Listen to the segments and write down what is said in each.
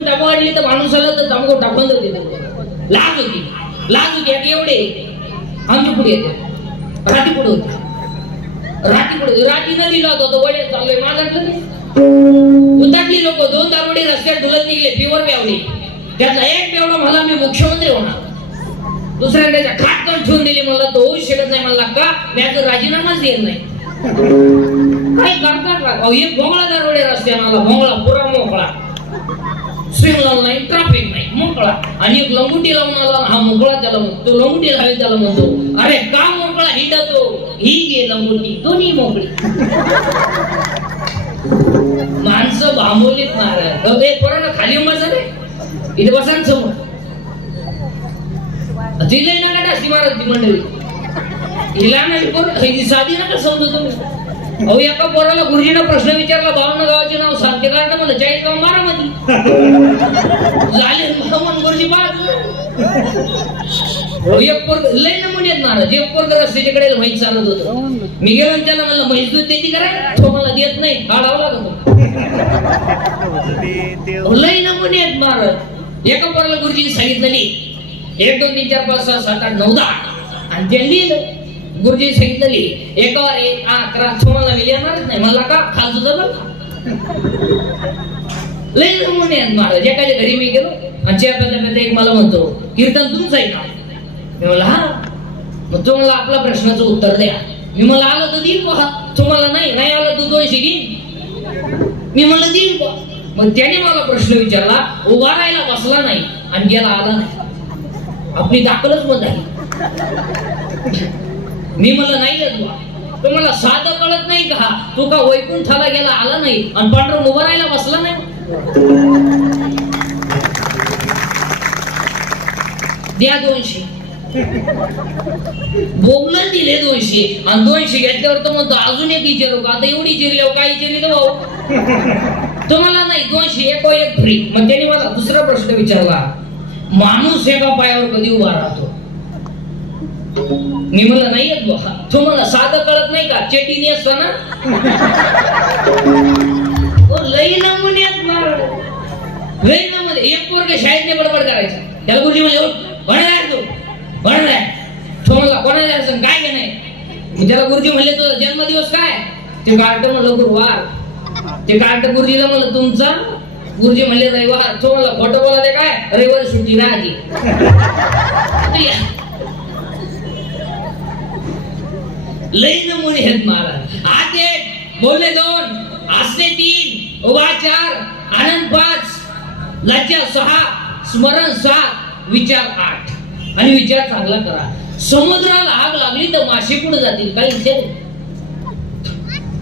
टाकू वाढली तर माणूस आला तर तांबू टाकून देते. लाज होती आता एवढे आमच्या पुढे येते राठी पुढे होती राठी न दिला होता तो वडे चाललोय माझ्याकडे उताटली लोक 2 दारोडे रस्त्यात ढुलत निघले प्युअर प्यावली त्यातला एक पेवडा मला मी मुख्यमंत्री होणार दुसऱ्या त्याच्या खाटकन ठेवून दिली मला तो होऊ शकत नाही मला का त्याचा राजीनामाच देत नाही काय करतात एक भोंगळा दारोडे रस्त्याने आला भोंगळा पुरा मोकळा सिग्नल नाही ट्रॅफिक नाही मोकळा आणि एक लंगुटी लावून आला हा मोकळा त्याला तो लंगुटी लावेल त्याला म्हणतो अरे का मोकळा हिंडतो ही गे लंगुटी दोन्ही मोकळी माणसं भांबवलीत मारत एक पोरांना खाली बसा रे इथे बसा समोर तिला नका जास्ती मारत ती मंडळी हिला नाही साधी नका समजू तुम्ही अहो एका पोराला गुरुजींना प्रश्न विचारला 52 गावाचे नाव सांगते का मला 40 गाव मारा मध्ये झाले मन गुरुजी बाद एक पोर लय नमुन्यात महाराज एक पोर रस्त्याच्याकडे म्हैस चालत होतो मी गेलो त्याला म्हणलं म्हैस दूध देती करा तो मला देत नाही काढावं लागत लय नमुन्यात महाराज एका पोराला गुरुजींनी सांगितलं 1 2 3 4 5 6 7 8 9 10 आणि त्यांनी लिहिलं गुरुजी सांगितली 1 वर 1 11 तुम्हाला मी येणारच नाही मला का खालचं जमल लय नमुने महाराज एकाच्या घरी मी गेलो आणि चेपा एक मला म्हणतो कीर्तन तुमचं आहे का मी म्हणलं हा मग तो मला आपला प्रश्नाचं उत्तर द्या मी मला आलं तर देईल बघा तुम्हाला नाही आलं तू 200 घेईन मी म्हणलं देईल बघा मग त्याने मला प्रश्न विचारला उभा राहायला बसला नाही आणि गेला आला नाही आपली दाखलच बंद आहे मी मला नाही येत तुम्हाला साधं कळत नाही का तू का वैकुंठाला गेला आला नाही आणि पांढरं उभा राहायला बसला नाही द्या 200 बोगलं दिले 200 आणि 200 घेतल्यावर तो म्हणतो अजून एक विचारू का आता एवढी चिरल्यावर काय विचारित भाऊ तुम्हाला नाही 200 एक फ्री मग त्याने मला दुसरा प्रश्न विचारला माणूस एका पायावर कधी उभा राहतो मी मला नाही येत बघा तुम्हाला साधं कळत नाही का चेटीने असताना लई नमुन्यात लई नमुने एक पोरग शाळेत बडबड करायचं त्याला गुरुजी म्हणले तुम्हाला कोणाला जायचं काय की नाही त्याला गुरुजी म्हणले तुझा जन्मदिवस काय ते कार्ट म्हणलं गुरुवार ते कार्ट गुरुजीला म्हणलं तुमचा गुरुजी म्हणले रविवार तुम्हाला खोटं बोला ते काय रविवार सुट्टी राहते लई नमुने आहेत महाराज हात 1 बोलले 2 हसले 3 उभा 4 आनंद 5 लज्जा 6 स्मरण 7 विचार 8 आणि विचार चांगला करा समुद्राला आग लागली तर मासे कुठे जातील काय विचार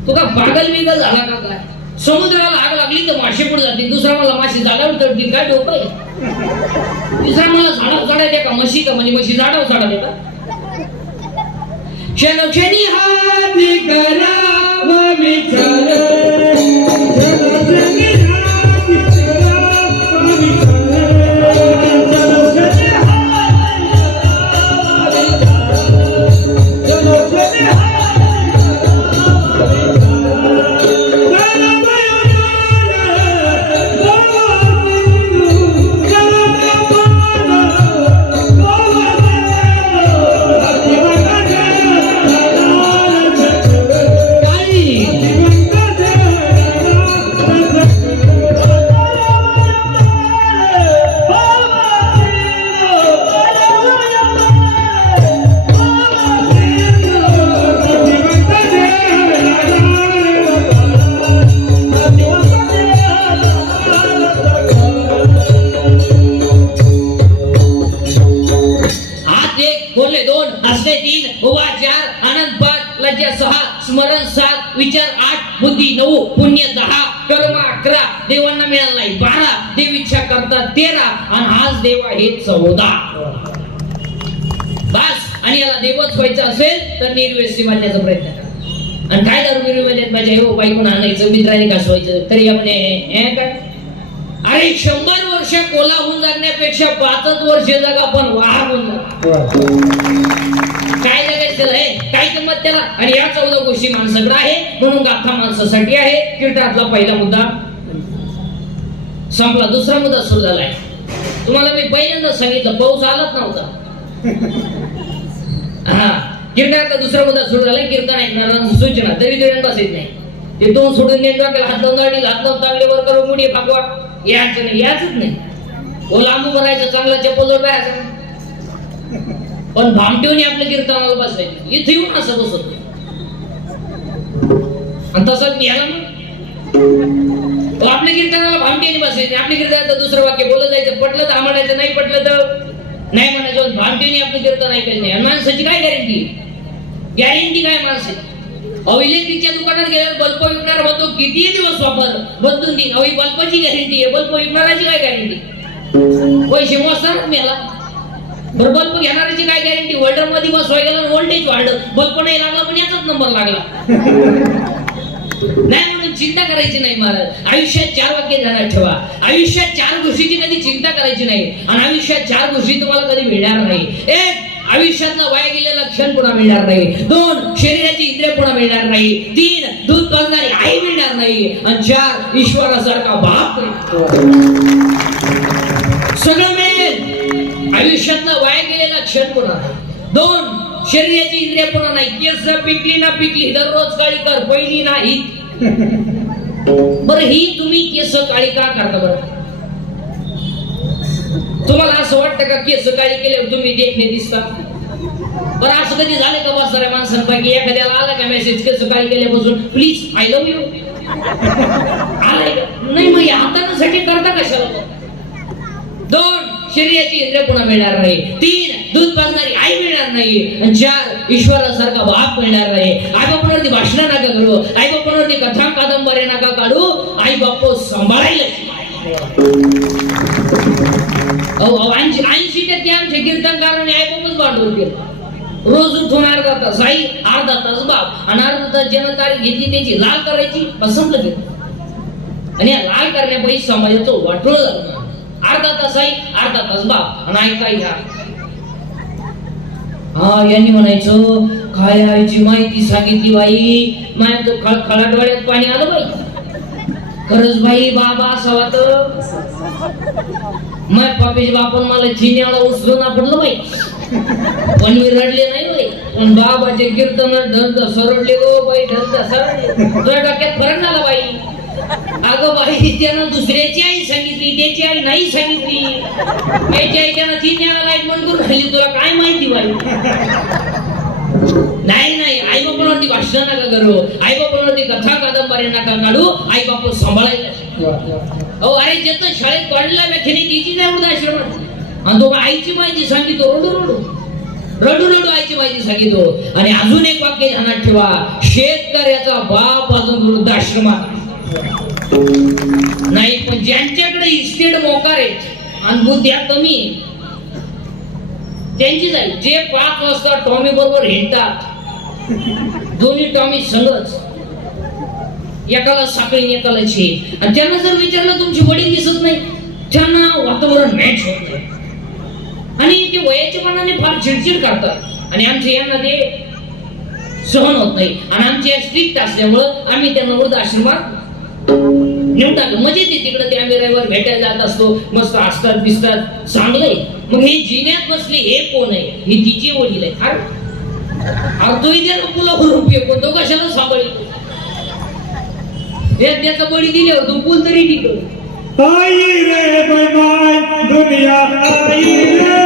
तो का पागल बिगल झाला का काय समुद्राला आग लागली तर मासे कुठे जातील दुसरा मला मासे झाडावर चढतील काय डोकं आहे तिसरा मला झाडावर चढायचे का म्हशी का म्हणजे म्हशी झाडावर चढायचे का क्षणोक्षणी हात करावा विचार क्षणोक्षणी हात करावा स्मरण 7 विचार 8 बुद्धी 9 पुण्य 10 कर्म 11 देवांना मिळाला नाही 12 देव इच्छा करतात 13 आणि आज देव आहे 14 बस आणि याला देवच व्हायचं असेल तर निर्व्यसनी वाटण्याचा प्रयत्न करा आणि काय दारू निर्व्यसनी माझ्या हो बायकोन आणायचं मित्राने कसवायचं तरी आपण हे काय अरे 100 वर्ष कोला होऊन जगण्यापेक्षा 5 वर्ष जगा पण वाहक होऊन काय जगायचं आहे काय किंमत त्याला आणि या 14 गोष्टी माणसाकडे आहे म्हणून गाथा माणसासाठी आहे कीर्तनातला पहिला मुद्दा संपला. दुसरा मुद्दा सुरू झालाय. तुम्हाला मी पहिल्यांदा सांगितलं पाऊस आलाच नव्हता. हा कीर्तनाचा दुसरा मुद्दा सुरू झालाय. कीर्तन ऐकणाऱ्यांना सूचना तरी तरी बसायच नाही. ते दोन सोडून नेमका केला हात लावून दाढी हात लावून चांगले वर करून मुडी पाकवा यायचं नाही. याचच नाही. ओ लांबू बनायचं चांगला चप्पल जोड बाहेर पण भामटेवणी आपल्या कीर्तनाला बसायचं. इथे येऊन असं बसत नाही. आणि तसंच घ्यायला मग आपल्या कीर्तनाला भामटेने बसायचं. आपल्या कीर्तनाचं दुसरं वाक्य बोलत जायचं. पटलं तर म्हणायचं नाही पटलं तर नाही म्हणायचं. भामटेने आपलं कीर्तन ऐकायचं नाही. आणि माणसाची काय गॅरंटी काय माणसाची? अहो इलेक्ट्रिकच्या दुकानात गेल्यावर बल्ब विकणार होतो किती दिवस वापर बदलून देईन. अहो बल्बाची गॅरंटी आहे. बल्ब विकणाराची काय गॅरंटी? पैसे मोजणार मला. बरं बल्ब घेणाऱ्याची काय गॅरंटी? होल्डर मध्ये बसवाय गेला व्होल्टेज वाढलं बल्ब नाही लागला पण याचाच नंबर लागला. नाही म्हणून चिंता करायची नाही महाराज. आयुष्यात 4 वाक्य ध्यानात ठेवा. आयुष्यात 4 गोष्टीची कधी चिंता करायची नाही. आणि आयुष्यात 4 गोष्टी तुम्हाला कधी मिळणार नाही. 1 आयुष्यातला वाया गेलेला क्षण पुन्हा मिळणार नाही. 2 शरीराची इंद्रिय पुन्हा मिळणार नाही. 3 दूध पाजणारी आई मिळणार नाही. आणि 4 ईश्वरासारखा बाप सगळं मिळेल. आयुष्यातला वाया गेलेला क्षण पुन्हा. 2 शरीराची इंद्रिय पुन्हा नाही. केस पिकली ना पिकली दररोज काळी कर पहिली नाही. बरं ही तुम्ही केस काळी का करता? बरं तुम्हाला असं वाटतं का केस काळी केल्यावर तुम्ही देखणे दिसता? बरं असं कधी झालं का बसणाऱ्या माणसांपैकी एखाद्याला आला का मेसेज केस काळी केल्यापासून प्लीज आय लव्ह यू आलाय का? नाही. मग हातासाठी करता कशाला? 2 शरीराची इंद्रिय पुन्हा मिळणार नाही. 3 दूध पाजणारी आई मिळणार नाही. आणि 4 ईश्वरासारखा बाप मिळणार नाही. आई बापांवरती भाषण नका करू. आई बापांवरती कथा कादंबऱ्या नका काढू. आई बाप सांभाळायला 80% आमचे कीर्तनकारांनी आई बापच भांडवल केलं. रोज उठून अर्धा तास आई अर्धा तास बाप आणि अर्धा तास ज्यानं तारीख घेतली त्याची लाल करायची पसंत केलं. आणि या लाल करण्यापायी समाजाचं वाटोळ झालं. अर्धा तास आई अर्धा तास बाप आणि ऐका ह्या हा यांनी म्हणायचं काय आईची माहिती सांगितली बाई. माझ्या तो खळखळा डोळ्यात पाणी आलं बाई. खरंच बाई बाबा असावा तर माझ्या पापेचे बापन मला जिन्याला उचलून आपडलं बाई. पण मी रडले नाही बाई. पण बाबाचे कीर्तन ढंद सरडले गो बाई. ढंद सरडले. तुझ्या डोक्यात फरक झाला बाई. अगं बाई त्यानं दुसऱ्याची आई सांगितली त्याची आई नाही सांगितली. त्याची आई त्यानं जिन्याला लाईट बंद करून राहिली. तुला काय माहिती बाई? नाही आई बापांवरती भाषण नका करू. आई बापांवरती कथा कादंबऱ्या नका काढू. आई बाप सांभाळायला. अहो अरे ज्याचं शाळेत काढला व्याख्याने तिची नाही आश्रमात आणि तो आईची माहिती सांगितो. रडू आईची माहिती सांगितो. आणि अजून एक वाक्य ध्यानात ठेवा. शेतकऱ्याचा बाप अजून वृद्धाश्रमात नाही. पण ज्यांच्याकडे इस्टेट मोकार आहेत आणि बुद्ध्या कमी त्यांची जाईल. जे 5 वाजता टॉमी बरोबर हिंडतात दोन्ही टॉमी संगच एकाला साखळी एकाला छे. आणि त्यांना जर विचारलं तुमची वडील दिसत नाही त्यांना वातावरण मॅच होत नाही. आणि ते वयाच्या मनाने फार चिडचिड करतात. आणि आमच्या यांना ते सहन होत नाही. आणि आमचे स्ट्रिक्ट असल्यामुळं आम्ही त्यांना वृद्धाश्रमात नेऊन टाकलं. मजा येते तिकडे. ते आम्ही रविवार भेटायला जात असतो. मस्त हसतात दिसतात चांगलंय. मग हे जिन्यात बसले हे कोण आहे? हे तिचे वडील आहे. अरे तो इथे तुला उपयोग तो कशाला सांभाळी? त्याचा बळी दिल्यावर तू बोल तरी ठीक आई रे बेमान दुनिया आई रे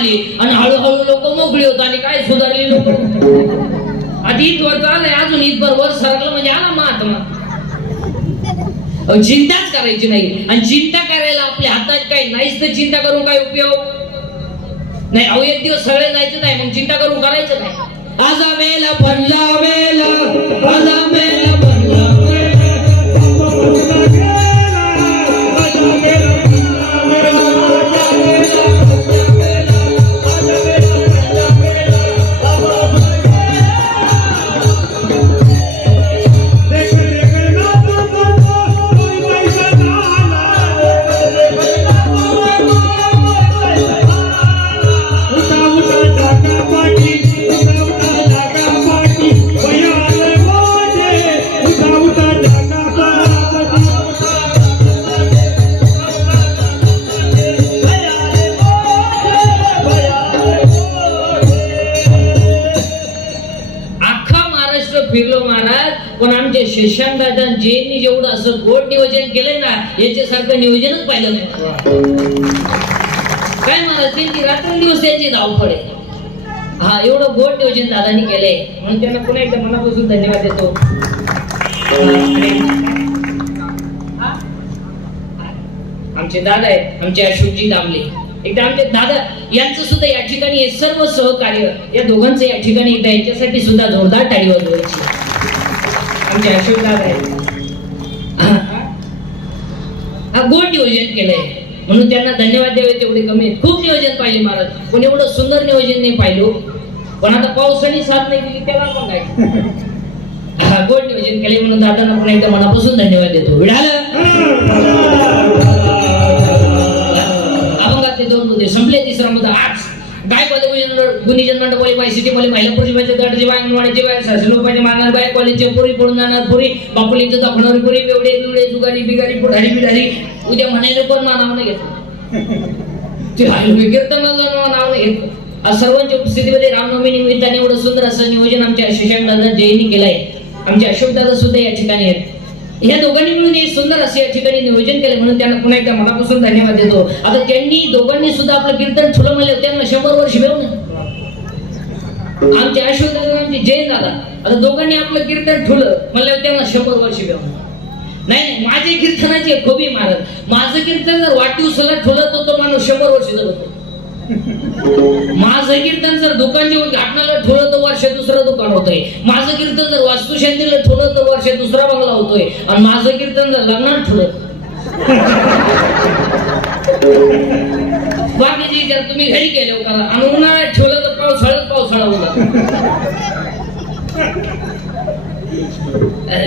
आली आणि हळूहळू लोक मोकळी होत आणि काय सुधारली लोक आधी इथवर चाललंय अजून इथभर वर सरकलं म्हणजे आला महात्मा. चिंताच करायची नाही आणि चिंता करायला आपल्या हातात काही नाहीच तर चिंता करून काय उपयोग नाही. अहो एक दिवस सगळे जायचं नाही मग चिंता करून करायचं काय. आजा वेला पडला वेला आजा वेला पडला फिरलो महाराज. पण आमच्या शशांकदादा जैननी जेवढं असं गोड नियोजन केलंय ना याच्यासारखं नियोजनच पाहिलं नाही. काय महाराज त्यांची रात्रंदिवस त्यांची धावपळ आहे. हा एवढं गोड नियोजन दादानी केलंय म्हणून त्यांना पुन्हा एकदा मनापासून धन्यवाद देतो. आमचे दादा आहेत आमचे अशोकजी दामले. एकदा आमचे दादा यांचं सुद्धा या ठिकाणी हे सर्व सहकार्य या दोघांचं या ठिकाणी एकदा यांच्यासाठी सुद्धा जोरदार टाळी वाजवायची. आमचे अशोक दादा आहेत हा गोड नियोजन केलंय म्हणून त्यांना धन्यवाद द्यावे तेवढे कमी आहेत. खूप नियोजन पाहिले महाराज पण एवढं सुंदर नियोजन नाही पाहिलं. पण आता पावसाने साथ नाही दिली त्याला पण काय गोड नियोजन केले म्हणून दादांना पुन्हा एकदा मनापासून धन्यवाद देतो. विडालं दोन मुद्दे संपले. तिसरा मुद्दा आज गायकवाड गुणीजन मंडळ बाई सिटी मध्ये महिला पुरुषाचे गटचे बाय अंगणवाडीचे बाय सासरी लोकांचे मारणार बाय कॉलेजचे पुरी पडून जाणार पुरी बापुलीचं दाखवणारी पुरी बेवडे बिवडे जुगारी बिगारी पुढारी बिडारी उद्या म्हणायला पण नाव नाही घेत ते कीर्तनाला नाव नाही घेत. आज सर्वांच्या उपस्थितीमध्ये रामनवमी निमित्ताने एवढं सुंदर असं नियोजन आमच्या शशांकदादा जैनी केलंय. आमचे अशोकदादा सुद्धा या ठिकाणी आहेत. ह्या दोघांनी मिळून हे सुंदर असे या ठिकाणी नियोजन केले म्हणून त्यांना पुन्हा एकदा मनापासून धन्यवाद देतो. आता त्यांनी दोघांनी सुद्धा आपलं कीर्तन ठुलं म्हणलं त्यांना 100 वर्ष मिळवून आमच्या अशोकदादा आमचे जैन दादा आता दोघांनी आपलं कीर्तन ठुलं म्हणलं त्यांना 100 वर्ष मिळवून. नाही माझे कीर्तनाची खोबी मारत माझं कीर्तन जर वाढदिवसाला ठुलं तर तो माणूस 100 वर्ष जगतो. माझं कीर्तन जर दुकानची घाटनाला ठेवलं तर वर्ष दुसरं दुकान होतंय. माझं कीर्तन जर वास्तुशांतीला ठेवलं तर वर्ष दुसरा बंगला होतोय. आणि माझं कीर्तन जर लग्नात ठेवलं बाकीची जर तुम्ही घरी गेले का आणि उन्हाळ्यात ठेवलं तर पावसाळा होता.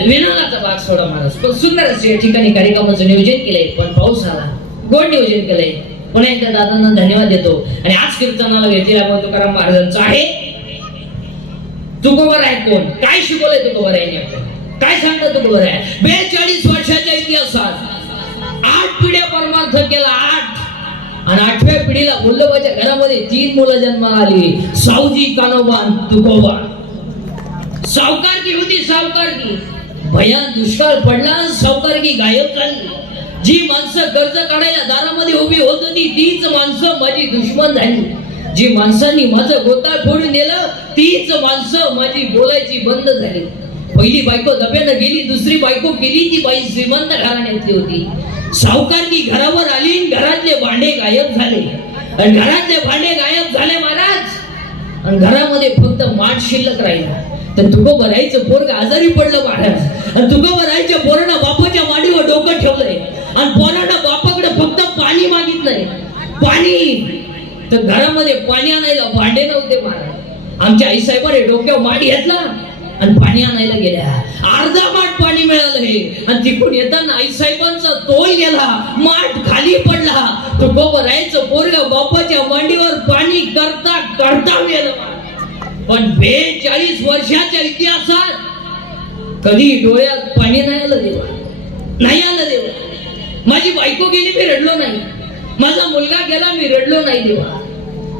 विनोदाचा भाग सोडा महाराज पण सुंदर असे या ठिकाणी कार्यक्रमाचं नियोजन केलंय पण पाऊस आला गोड नियोजन केलंय. पुन्हा एकदा दादांना धन्यवाद देतो. आणि आज कीर्तनाला घेतलेला तुकाराम महाराजांचा आहे तुकोबर आहे. कोण काय शिकवलंय तुकोबर आहे काय सांगतं तुकोबर आहे. 42 वर्षाच्या इतिहासात 8 पिढ्या परमार्थ केला 8 आणि 8व्या पिढीला वल्लभाच्या घरामध्ये 3 मुलं जन्माला आली. सावजी कानोबान तुकोबा. सावकारकी होती सावकारकी भयान दुष्काळ पडला सावकारकी गायब झाली. जी माणसं कर्ज काढायला दारामध्ये उभी होत होती तीच माणसं माझी दुश्मन झाली. जी माणसांनी माझं गोताळ फोडून नेलं तीच माणसं माझी बोलायची बंद झाली. पहिली बायको डब्यानं गेली दुसरी बायको केली ती बाई श्रीमंत घराण्यातली होती. सावकारकी घरावर आली घरातले भांडे गायब झाले आणि घरातले भांडे गायब झाले महाराज आणि घरामध्ये फक्त माठ शिल्लक राहिला. तर तुकोबरायचं पोरग आजारी पडलं महाराज आणि तुकोबरायच्या पोरानं बापाच्या माडीवर डोकं ठेवलंय आणि पोरानं बापाकडे फक्त पाणी मागितलंय पाणी. तर घरामध्ये पाणी आणायला भांडे नव्हते महाराज. आमच्या आई साहेबांनी डोक्यावर माठ घेतला आणि पाणी आणायला गेल्या. अर्धा माठ पाणी मिळालं हे आणि तिकडून येताना आई साहेबांचा तोल गेला माठ खाली पडला. तुकोबरायचं पोरग बापाच्या मांडीवर पाणी करता करता गेलं. पण 42 वर्षाच्या इतिहासात कधी डोळ्यात पाणी नाही आलं देवा नाही आलं देवा. माझी बायको गेली मी रडलो नाही. माझा मुलगा गेला मी रडलो नाही देवा.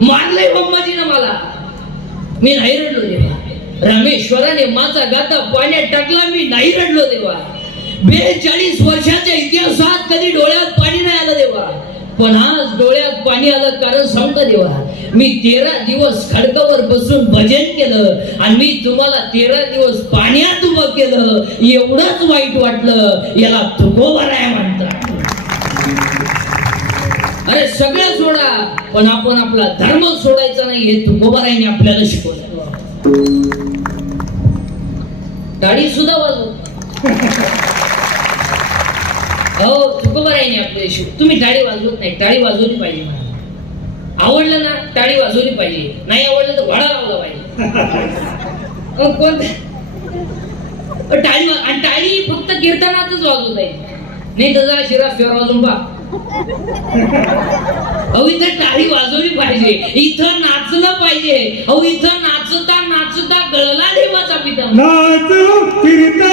मारलंय मम्माजीनं मला मी नाही रडलो देवा. रामेश्वराने माझा गाता पाण्यात टाकला मी नाही रडलो देवा. 42 वर्षाच्या इतिहासात कधी डोळ्यात पाणी नाही आलं देवा. पण आज डोळ्यात पाणी आलं कारण सांगता देवा मी 13 दिवस खडकावर बसून भजन केलं आणि मी तुम्हाला 13 दिवस पाण्यात उभं केलं एवढंच वाईट वाटलं याला तुकोबराय म्हणतात. अरे सगळं सोडा पण आपण आपला धर्म सोडायचा नाही हे तुकोबरायने आपल्याला शिकवलं. टाळी सुद्धा वाजव हो तुकोबरायने आपले तुम्ही टाळी वाजवत नाही टाळी वाजवली पाहिजे मला आवडलं ना टाळी वाजवली पाहिजे नाही आवडलं तर वाडा लावला पाहिजे. कोण टाळी आणि टाळी फक्त कीर्तनातच वाजवता येईल नाही तर जा शिरा शिवार वाजून पा अहो इथं टाळी वाजवली पाहिजे इथं नाचलं पाहिजे अहो इथं नाचता नाचता गळला देवाचा पिता नाचू फिरता